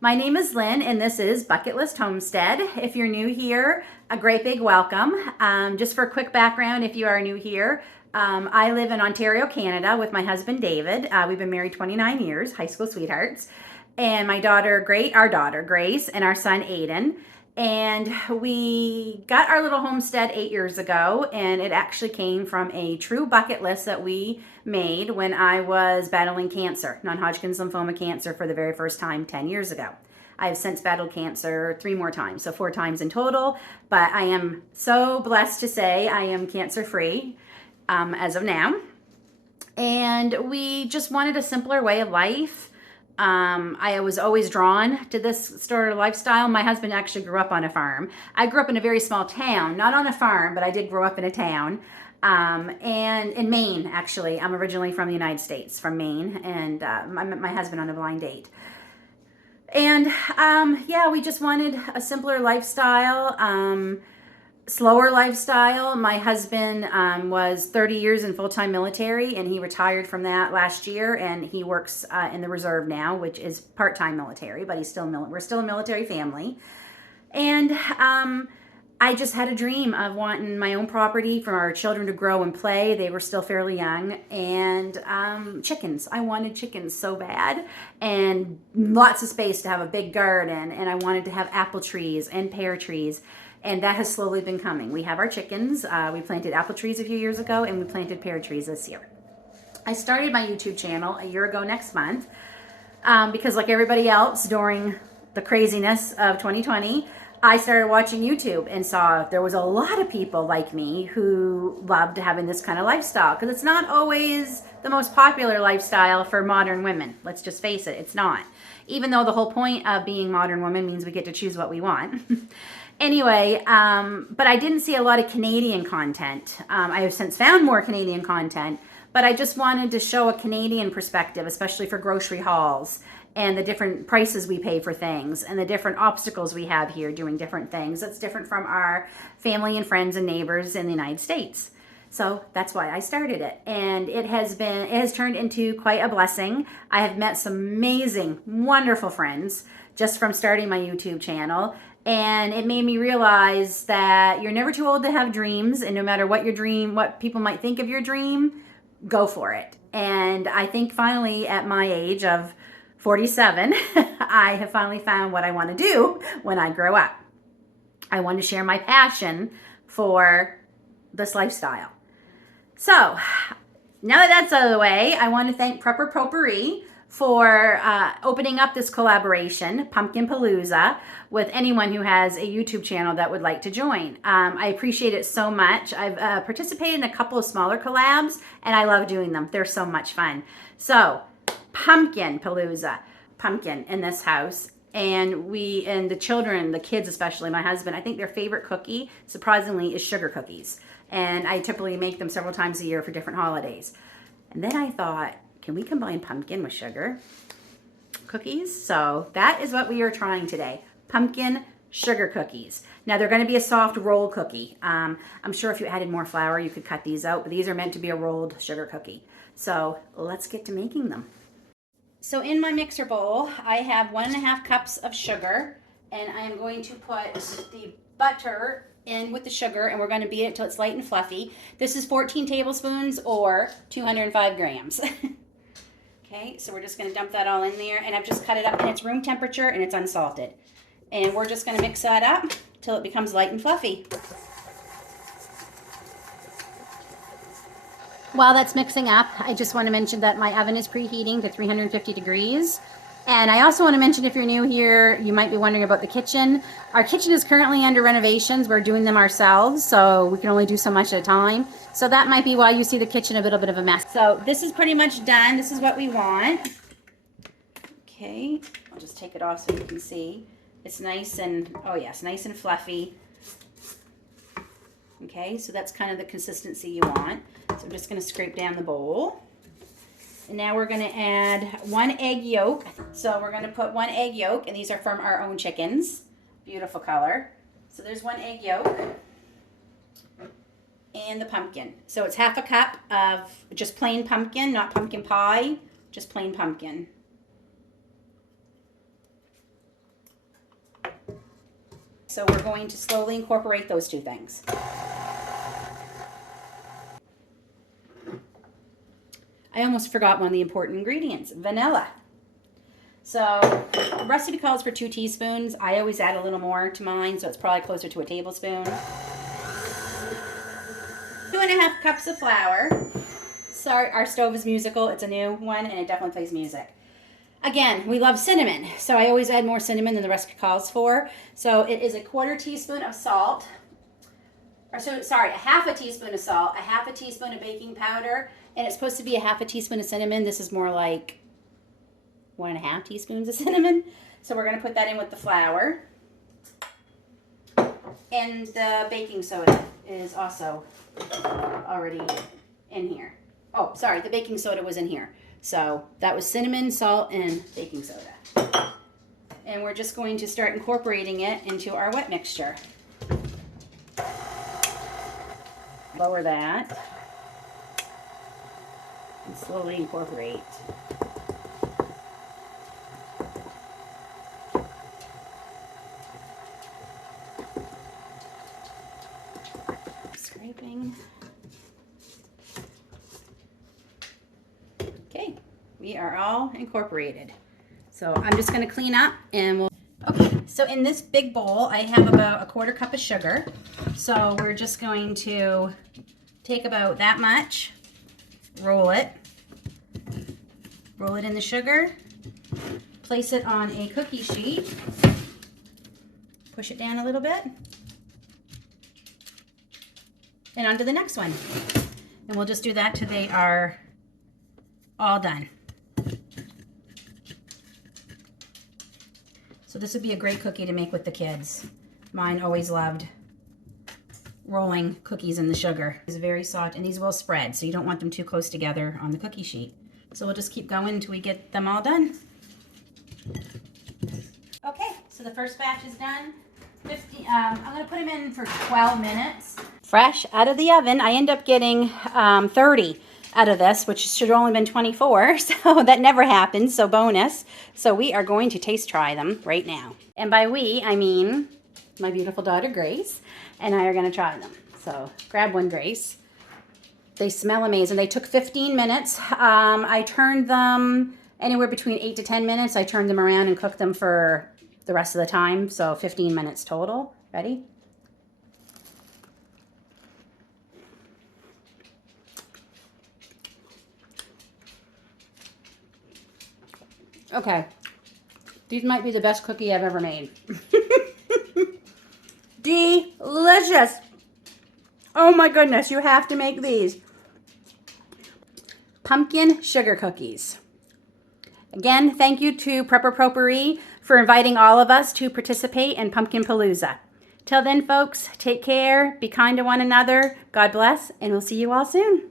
My name is Lynn, and this is Bucket List Homestead. If you're new here, a great big welcome. Just for a quick background, if you are new here, I live in Ontario, Canada with my husband, David. We've been married 29 years, high school sweethearts. And our daughter, Grace, and our son, Aiden. And we got our little homestead 8 years ago, and it actually came from a true bucket list that we made when I was battling cancer, non-Hodgkin's lymphoma cancer, for the very first time 10 years ago. I have since battled cancer 3 more times, so 4 times in total, but I am so blessed to say I am cancer-free as of now. And we just wanted a simpler way of life. I was always drawn to this sort of lifestyle. My husband actually grew up on a farm. I grew up in a very small town, not on a farm, but I did grow up in a town. And in Maine, actually. I'm originally from the United States, from Maine, and I met my husband on a blind date. And yeah, we just wanted a simpler lifestyle, slower lifestyle. My husband was 30 years in full-time military, and he retired from that last year, and he works in the reserve now, which is part-time military, but he's we're still a military family. And I just had a dream of wanting my own property for our children to grow and play. They were still fairly young. And chickens. I wanted chickens so bad, and lots of space to have a big garden, and I wanted to have apple trees and pear trees. And that has slowly been coming. We have our chickens. We planted apple trees a few years ago, and we planted pear trees this year. I started my YouTube channel a year ago next month because, like everybody else, during the craziness of 2020, I started watching YouTube and saw there was a lot of people like me who loved having this kind of lifestyle, because it's not always the most popular lifestyle for modern women. Let's just face it, it's not. Even though the whole point of being modern women means we get to choose what we want. Anyway, but I didn't see a lot of Canadian content. I have since found more Canadian content, but I just wanted to show a Canadian perspective, especially for grocery hauls and the different prices we pay for things and the different obstacles we have here doing different things. That's different from our family and friends and neighbors in the United States. So that's why I started it. And it has turned into quite a blessing. I have met some amazing, wonderful friends just from starting my YouTube channel. And it made me realize that you're never too old to have dreams. And no matter what your dream, what people might think of your dream, go for it. And I think finally at my age of 47, I have finally found what I want to do when I grow up. I want to share my passion for this lifestyle. So now that that's out of the way, I want to thank Prepper Puree for opening up this collaboration, Pumpkin Palooza, with anyone who has a YouTube channel that would like to join. I appreciate it so much. I've participated in a couple of smaller collabs, and I love doing them. They're so much fun. So, Pumpkin Palooza, pumpkin in this house. And the children, the kids especially, my husband, I think their favorite cookie, surprisingly, is sugar cookies. And I typically make them several times a year for different holidays. And then I thought, can we combine pumpkin with sugar cookies? So that is what we are trying today. Pumpkin sugar cookies. Now they're going to be a soft roll cookie. I'm sure if you added more flour, you could cut these out, but these are meant to be a rolled sugar cookie. So let's get to making them. So in my mixer bowl, I have 1.5 cups of sugar, and I am going to put the butter in with the sugar, and we're going to beat it until it's light and fluffy. This is 14 tablespoons or 205 grams. Okay, so we're just going to dump that all in there, and I've just cut it up, and it's room temperature, and it's unsalted. And we're just going to mix that up till it becomes light and fluffy. While that's mixing up, I just want to mention that my oven is preheating to 350 degrees. And I also want to mention, if you're new here, you might be wondering about the kitchen. Our kitchen is currently under renovations. We're doing them ourselves, so we can only do so much at a time. So that might be why you see the kitchen a little bit of a mess. So this is pretty much done. This is what we want. Okay, I'll just take it off so you can see. It's nice and, oh yes, nice and fluffy. Okay, so that's kind of the consistency you want. So I'm just going to scrape down the bowl. And now we're going to add 1 egg yolk. So we're going to put 1 egg yolk, and these are from our own chickens. Beautiful color. So there's 1 egg yolk. And the pumpkin. So it's 1/2 cup of just plain pumpkin, not pumpkin pie, just plain pumpkin. So we're going to slowly incorporate those two things. I almost forgot one of the important ingredients, vanilla. So the recipe calls for 2 teaspoons. I always add a little more to mine, so it's probably closer to a tablespoon. 2.5 cups of flour. Sorry, our stove is musical. It's a new one, and it definitely plays music. Again, we love cinnamon, so I always add more cinnamon than the recipe calls for. So it is a 1/4 teaspoon of salt. A 1/2 teaspoon of salt, a 1/2 teaspoon of baking powder, and it's supposed to be a 1/2 teaspoon of cinnamon. This is more like 1.5 teaspoons of cinnamon. So we're going to put that in with the flour. And the baking soda is also already in here. Oh, sorry, the baking soda was in here. So that was cinnamon, salt, and baking soda. And we're just going to start incorporating it into our wet mixture. Lower that and slowly incorporate. Scraping. Okay, we are all incorporated. So I'm just going to clean up and we'll... Okay, so in this big bowl, I have about a 1/4 cup of sugar. So we're just going to take about that much, roll it in the sugar, place it on a cookie sheet, push it down a little bit, and on to the next one. And we'll just do that till they are all done. So this would be a great cookie to make with the kids. Mine always loved rolling cookies in the sugar. It's very soft, and these will spread, so you don't want them too close together on the cookie sheet. So we'll just keep going until we get them all done. Okay, so the first batch is done. I'm going to put them in for 12 minutes. Fresh out of the oven. I end up getting 30 out of this, which should have only been 24, so that never happens, so bonus. So we are going to taste try them right now. And by we, I mean my beautiful daughter Grace and I are going to try them. So grab one, Grace. They smell amazing. They took 15 minutes. I turned them anywhere between 8 to 10 minutes. I turned them around and cooked them for the rest of the time, so 15 minutes total. Ready? Okay, these might be the best cookie I've ever made. Delicious. Oh my goodness, you have to make these. Pumpkin sugar cookies. Again, thank you to Prepper Puree for inviting all of us to participate in Pumpkin Palooza. Till then, folks, take care, be kind to one another, God bless, and we'll see you all soon.